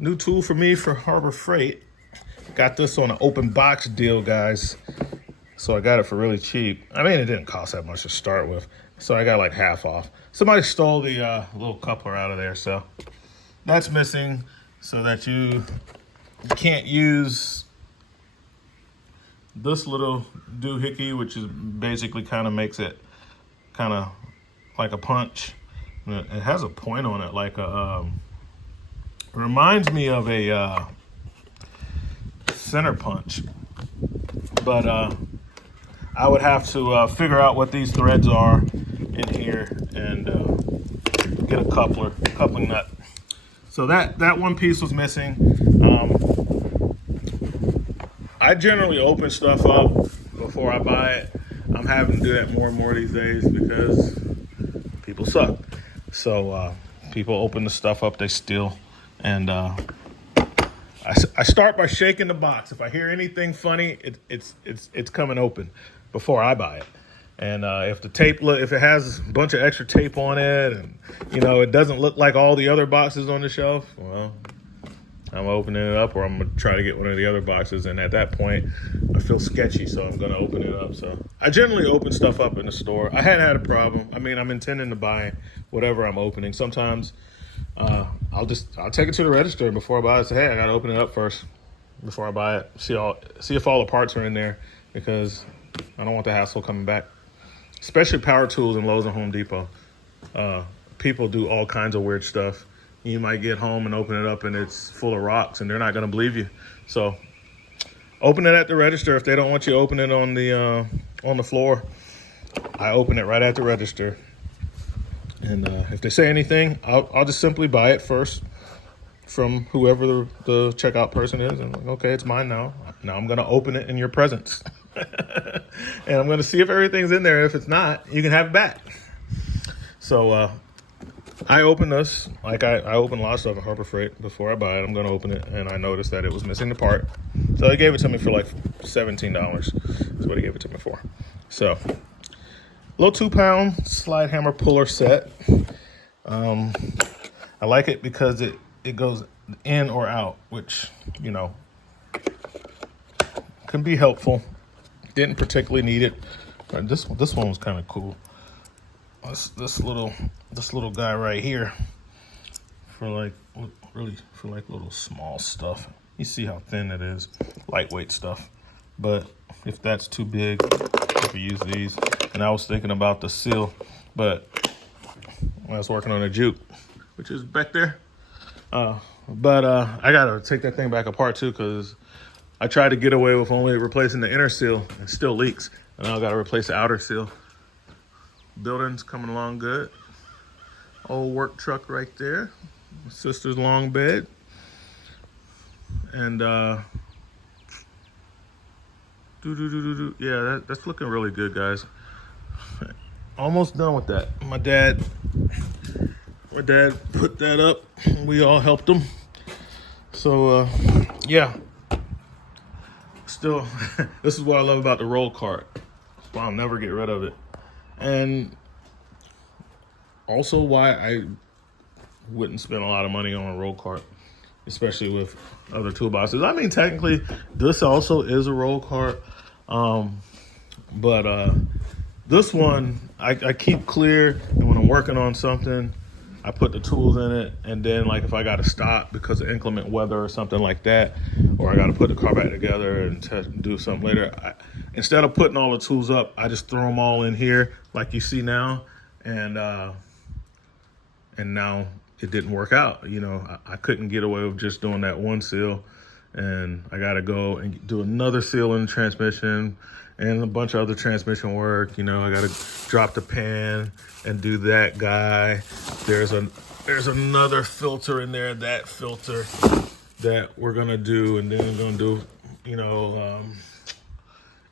New tool for me for Harbor Freight. Got this on an open box deal, guys. So I got it for really cheap. I mean, it didn't cost that much to start with. So I got like half off. Somebody stole the little coupler out of there. So that's missing so that you can't use this little doohickey, which is basically kind of makes it kind of like a punch. It has a point on it, like a, reminds me of a center punch. But I would have to figure out what these threads are in here and get a coupling nut. So that one piece was missing. I generally open stuff up before I buy it. I'm having to do that more and more these days because people suck. So people open the stuff up they steal, and I start by shaking the box. If I hear anything funny, it's coming open before I buy it. And if the tape if it has a bunch of extra tape on it, and it doesn't look like all the other boxes on the shelf, well, I'm opening it up, or I'm gonna try to get one of the other boxes. And at that point, I feel sketchy, so I'm gonna open it up. So I generally open stuff up in the store. I hadn't had a problem. I mean, I'm intending to buy whatever I'm opening. Sometimes I'll take it to the register before I buy it. Say, hey, I gotta open it up first before I buy it. See if all the parts are in there, because I don't want the hassle coming back. Especially power tools in Lowe's and Home Depot. People do all kinds of weird stuff. You might get home and open it up and it's full of rocks, and they're not going to believe you. So open it at the register. If they don't want you to open it on the floor, I open it right at the register. And if they say anything, I'll just simply buy it first from whoever the checkout person is. And okay, it's mine now. Now I'm going to open it in your presence. And I'm going to see if everything's in there. If it's not, you can have it back. So I opened this, like I open a lot of stuff at Harbor Freight before I buy it. I'm going to open it, and I noticed that it was missing the part. So they gave it to me for like $17. That's what he gave it to me for. So, little 2-pound slide hammer puller set. I like it because it goes in or out, which, can be helpful. Didn't particularly need it. This one was kind of cool. This little guy right here for little small stuff. You see how thin it is, lightweight stuff. But if that's too big, you can use these. And I was thinking about the seal, but I was working on a juke, which is back there. I gotta take that thing back apart too, because I tried to get away with only replacing the inner seal, and it still leaks. And now I gotta replace the outer seal. Building's coming along good. Old work truck right there. My sister's long bed. And yeah, that's looking really good, guys. Almost done with that. My dad put that up. We all helped him. So yeah. Still, this is what I love about the roll cart. I'll never get rid of it. And also why I wouldn't spend a lot of money on a roll cart, especially with other toolboxes. I mean, technically, this also is a roll cart. But this one, I keep clear, and when I'm working on something, I put the tools in it, and then like if I got to stop because of inclement weather or something like that, or I got to put the car back together and do something later, instead of putting all the tools up, I just throw them all in here like you see now, and now it didn't work out. I couldn't get away with just doing that one seal, and I got to go and do another seal in the transmission and a bunch of other transmission work. I got to drop the pan and do that guy. There's another filter in there, that filter that we're gonna do, and then we're gonna do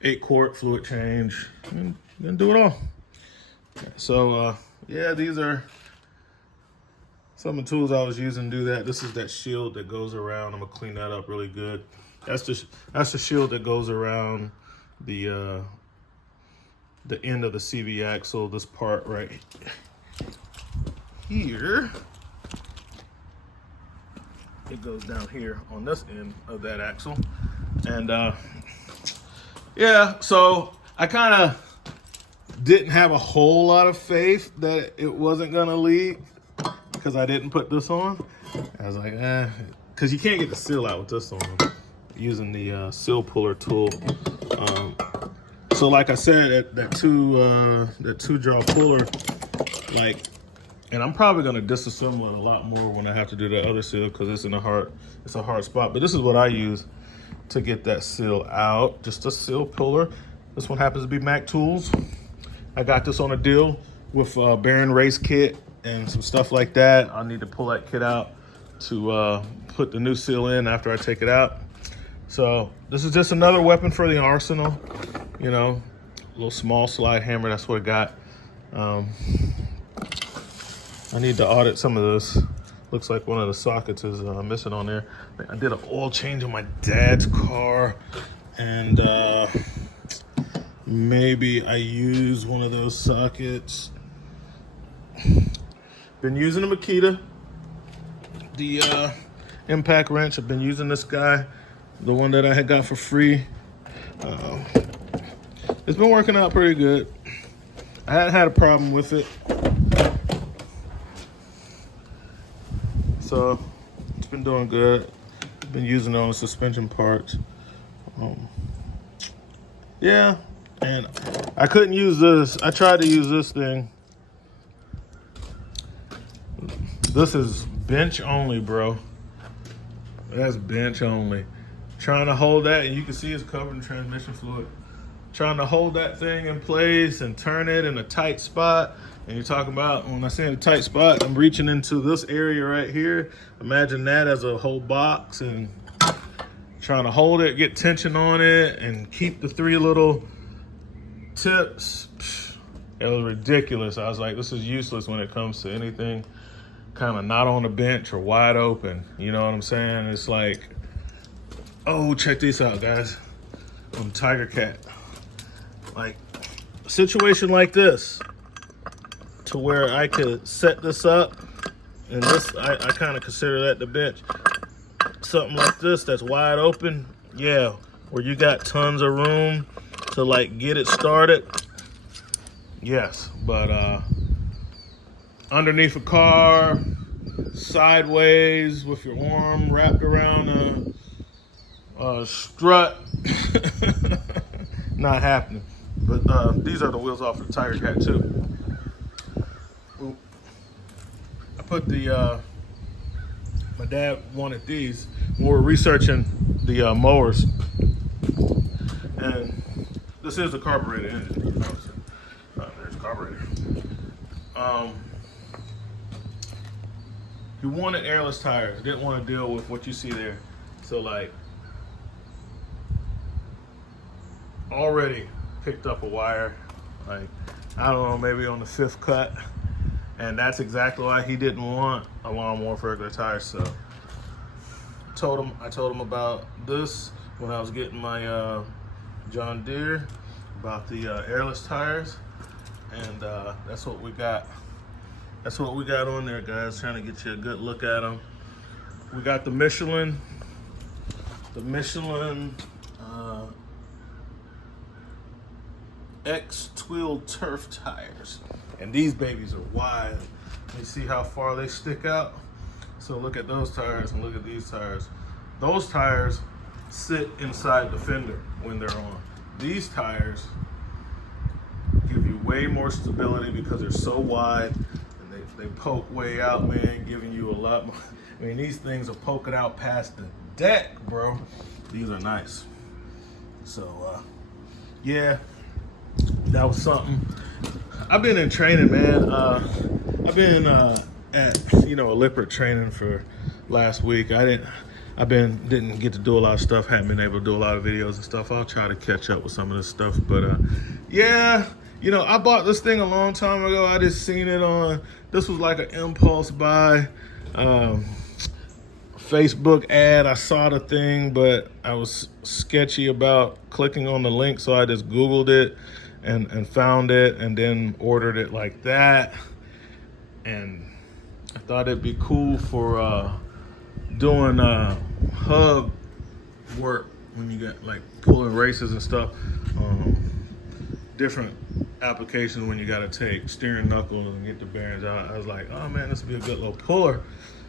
8-quart fluid change, and then do it all. So yeah, these are some of the tools I was using to do that. This is that shield that goes around. I'm gonna clean that up really good. That's the shield that goes around the end of the CV axle, this part right here. it goes down here on this end of that axle. And yeah, so I kind of didn't have a whole lot of faith that it wasn't gonna leak because I didn't put this on. I was like, because you can't get the seal out with this on using the seal puller tool. So like I said, that two jaw puller, like, and I'm probably gonna disassemble it a lot more when I have to do the other seal because it's a hard spot. But this is what I use to get that seal out, just a seal puller. This one happens to be Mac Tools. I got this on a deal with a bearing race kit and some stuff like that. I need to pull that kit out to put the new seal in after I take it out. So this is just another weapon for the arsenal. You know, a little small slide hammer, that's what I got. I need to audit some of this. Looks like one of the sockets is missing on there. I did an oil change on my dad's car, and maybe I use one of those sockets. Been using the Makita, the impact wrench. I've been using this guy, the one that I had got for free. It's been working out pretty good. I hadn't had a problem with it. So it's been doing good. Been using it on the suspension parts. Yeah, and I couldn't use this. I tried to use this thing. This is bench only, bro. That's bench only. Trying to hold that, and you can see it's covered in transmission fluid. Trying to hold that thing in place and turn it in a tight spot. And you're talking about, when I say in a tight spot, I'm reaching into this area right here. Imagine that as a whole box and trying to hold it, get tension on it, and keep the three little tips. It was ridiculous. I was like, this is useless when it comes to anything kind of not on the bench or wide open. You know what I'm saying? It's like, oh, check this out, guys. On Tiger Cat. Like, a situation like this, to where I could set this up, and this, I kind of consider that the bench. Something like this that's wide open, yeah, where you got tons of room to like get it started, yes. But underneath a car, sideways with your arm wrapped around a strut, not happening. But these are the wheels off the Tiger Cat too. I put the, my dad wanted these when we were researching the mowers. And this is a carbureted engine. There's carburetor. He wanted airless tires. Didn't want to deal with what you see there. So like, already picked up a wire. Like, I don't know, maybe on the 5th cut. And that's exactly why he didn't want a lawnmower for regular tires. So I told him about this when I was getting my John Deere, about the airless tires, and that's what we got. That's what we got on there, guys. Trying to get you a good look at them. We got the Michelin Tweel Turf Tires. And these babies are wide. You see how far they stick out? So look at those tires and look at these tires. Those tires sit inside the fender when they're on. These tires give you way more stability because they're so wide, and they poke way out, man, giving you a lot more. I mean, these things are poking out past the deck, bro. These are nice. So, yeah, that was something. I've been in training, man. I've been at a Lippert training for last week. Didn't get to do a lot of stuff. Hadn't been able to do a lot of videos and stuff. I'll try to catch up with some of this stuff. But yeah, I bought this thing a long time ago. I just seen it on. This was like an impulse buy, Facebook ad. I saw the thing, but I was sketchy about clicking on the link, so I just Googled it. And found it and then ordered it like that. And I thought it'd be cool for doing hub work when you get like pulling races and stuff. Different applications when you got to take steering knuckles and get the bearings out. I was like, oh man, this would be a good little puller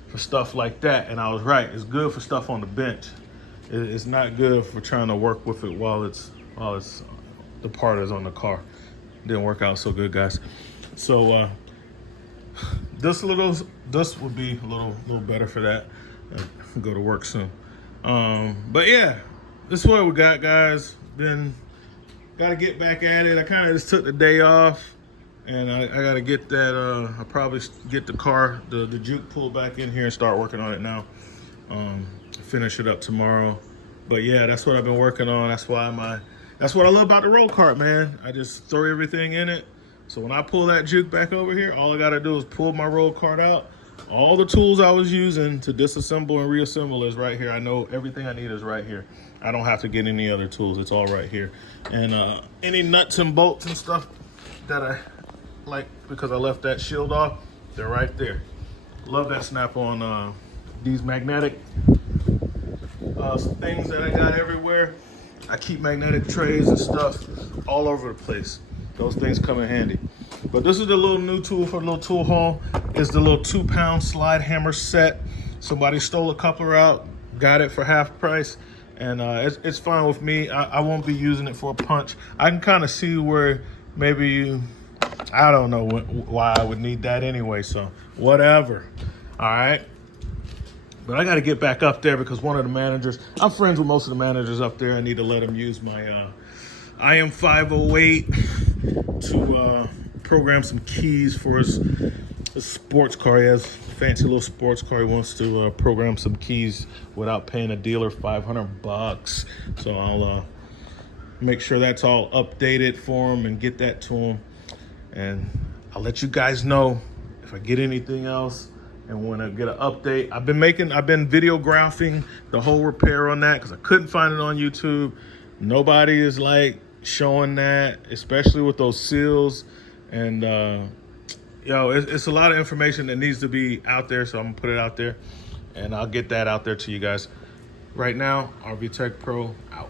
for stuff like that. And I was right. It's good for stuff on the bench. It's not good for trying to work with it while it's the part is on the car. Didn't work out so good, guys. So this would be a little better for that. Go to work soon. But yeah, this is what we got, guys. Got to get back at it. I kind of just took the day off, and I got to get that. I'll probably get the car, the juke pulled back in here and start working on it now. Finish it up tomorrow. But yeah, that's what I've been working on. That's what I love about the roll cart, man. I just throw everything in it. So when I pull that juke back over here, all I got to do is pull my roll cart out. All the tools I was using to disassemble and reassemble is right here. I know everything I need is right here. I don't have to get any other tools. It's all right here. And any nuts and bolts and stuff that I like, because I left that shield off, they're right there. Love that snap-on. These magnetic things that I got everywhere. I keep magnetic trays and stuff all over the place. Those things come in handy. But this is the little new tool for the little tool haul. It's the little 2-pound slide hammer set. Somebody stole a coupler out, got it for half price, and it's fine with me. I won't be using it for a punch. I can kind of see where maybe I don't know why I would need that anyway, so whatever. All right. But I got to get back up there because one of the managers, I'm friends with most of the managers up there. I need to let them use my IM 508 to program some keys for his sports car. He has a fancy little sports car. He wants to program some keys without paying a dealer $500. So I'll make sure that's all updated for him and get that to him. And I'll let you guys know if I get anything else and when I get an update. I've been videographing the whole repair on that because I couldn't find it on YouTube. Nobody is like showing that, especially with those seals. And it's a lot of information that needs to be out there, so I'm gonna put it out there and I'll get that out there to you guys. Right now, RV Tech Pro out.